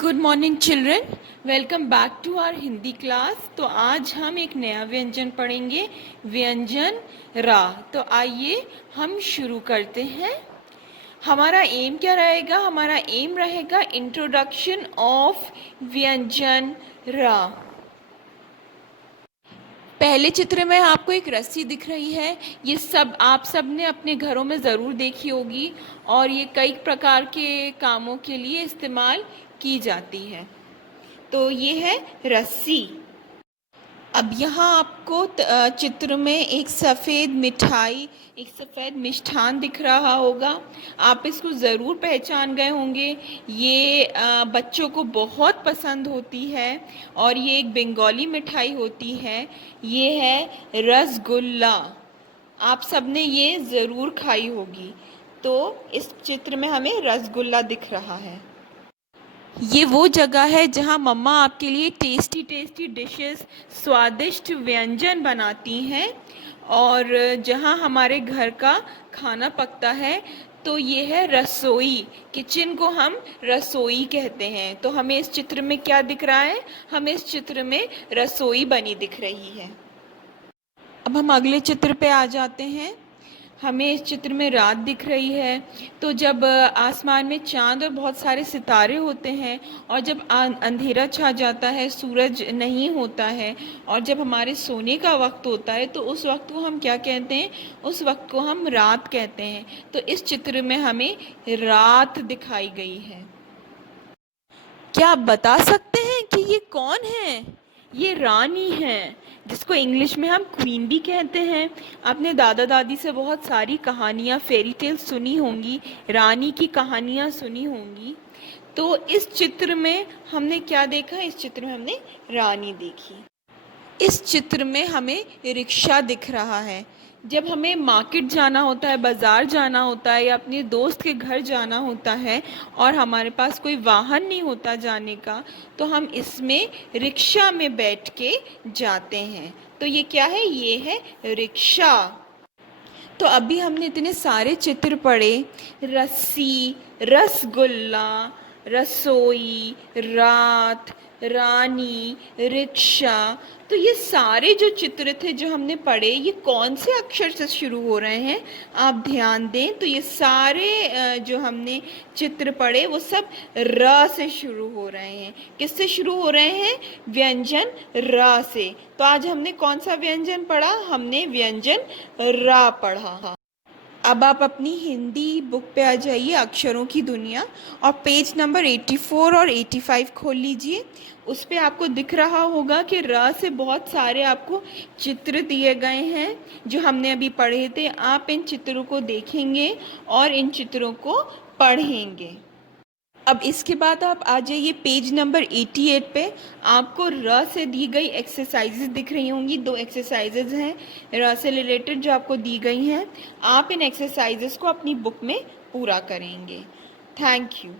Good morning children, welcome back to our Hindi class. तो आज हम एक नया व्यंजन पढ़ेंगे, व्यंजन रा। तो आइए हम शुरू करते हैं। हमारा एम क्या रहेगा? हमारा एम रहेगा इंट्रोडक्शन ऑफ व्यंजन रा। पहले चित्र में आपको एक रस्सी दिख रही है। ये सब आप सब ने अपने घरों में ज़रूर देखी होगी और ये कई प्रकार के कामों के लिए इस्तेमाल की जाती है। तो ये है रस्सी। अब यहाँ आपको चित्र में एक सफ़ेद मिठाई, एक सफ़ेद मिष्ठान दिख रहा होगा। आप इसको ज़रूर पहचान गए होंगे। ये बच्चों को बहुत पसंद होती है और ये एक बंगाली मिठाई होती है। ये है रसगुल्ला। आप सबने ये ज़रूर खाई होगी। तो इस चित्र में हमें रसगुल्ला दिख रहा है। ये वो जगह है जहाँ मम्मा आपके लिए टेस्टी टेस्टी डिशेस, स्वादिष्ट व्यंजन बनाती हैं और जहाँ हमारे घर का खाना पकता है। तो ये है रसोई। किचन को हम रसोई कहते हैं। तो हमें इस चित्र में क्या दिख रहा है? हमें इस चित्र में रसोई बनी दिख रही है। अब हम अगले चित्र पे आ जाते हैं। हमें इस चित्र में रात दिख रही है। तो जब आसमान में चांद और बहुत सारे सितारे होते हैं और जब अंधेरा छा जाता है, सूरज नहीं होता है और जब हमारे सोने का वक्त होता है, तो उस वक्त को हम क्या कहते हैं? उस वक्त को हम रात कहते हैं। तो इस चित्र में हमें रात दिखाई गई है। क्या आप बता सकते हैं कि ये कौन है? ये रानी है, जिसको इंग्लिश में हम क्वीन भी कहते हैं। आपने दादा दादी से बहुत सारी कहानियाँ, फेरी टेल सुनी होंगी, रानी की कहानियाँ सुनी होंगी। तो इस चित्र में हमने क्या देखा? इस चित्र में हमने रानी देखी। इस चित्र में हमें रिक्शा दिख रहा है। जब हमें मार्केट जाना होता है, बाज़ार जाना होता है या अपने दोस्त के घर जाना होता है और हमारे पास कोई वाहन नहीं होता जाने का, तो हम इसमें रिक्शा में बैठ के जाते हैं। तो ये क्या है? ये है रिक्शा। तो अभी हमने इतने सारे चित्र पढ़े, रस्सी, रसगुल्ला, रसोई, रात, रानी, रिक्शा। तो ये सारे जो चित्र थे जो हमने पढ़े, ये कौन से अक्षर से शुरू हो रहे हैं? आप ध्यान दें तो ये सारे जो हमने चित्र पढ़े वो सब र से शुरू हो रहे हैं। किससे शुरू हो रहे हैं? व्यंजन र से। तो आज हमने कौन सा व्यंजन पढ़ा? हमने व्यंजन रा पढ़ा। अब आप अपनी हिंदी बुक पे आ जाइए, अक्षरों की दुनिया, और पेज नंबर 84 और 85 खोल लीजिए। उस पे आपको दिख रहा होगा कि र से बहुत सारे आपको चित्र दिए गए हैं जो हमने अभी पढ़े थे। आप इन चित्रों को देखेंगे और इन चित्रों को पढ़ेंगे। अब इसके बाद आप आ जाइए पेज नंबर 88 पे। आपको र से दी गई एक्सरसाइजेज दिख रही होंगी। 2 एक्सरसाइजेज हैं र से रिलेटेड जो आपको दी गई हैं। आप इन एक्सरसाइजेज को अपनी बुक में पूरा करेंगे। Thank you.